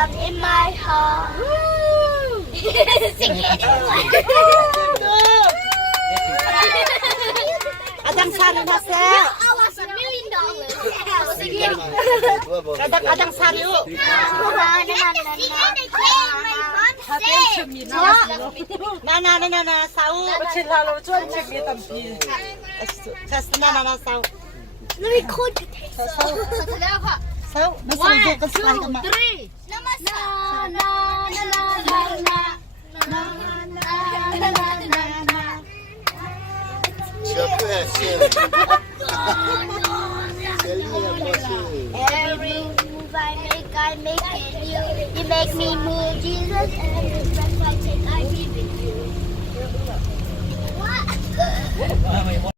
love in my heart. Sing it. Adang sari na sa. I was $1 million. Adang sari o. Na sao. Chilalo chuan chimi tampi. Just na sao. Let me call you. Sao. Masaya ka sa kanya ma. 3. Na na na na na na. Na na na na na na. Every move I make it you. You make me move, Jesus.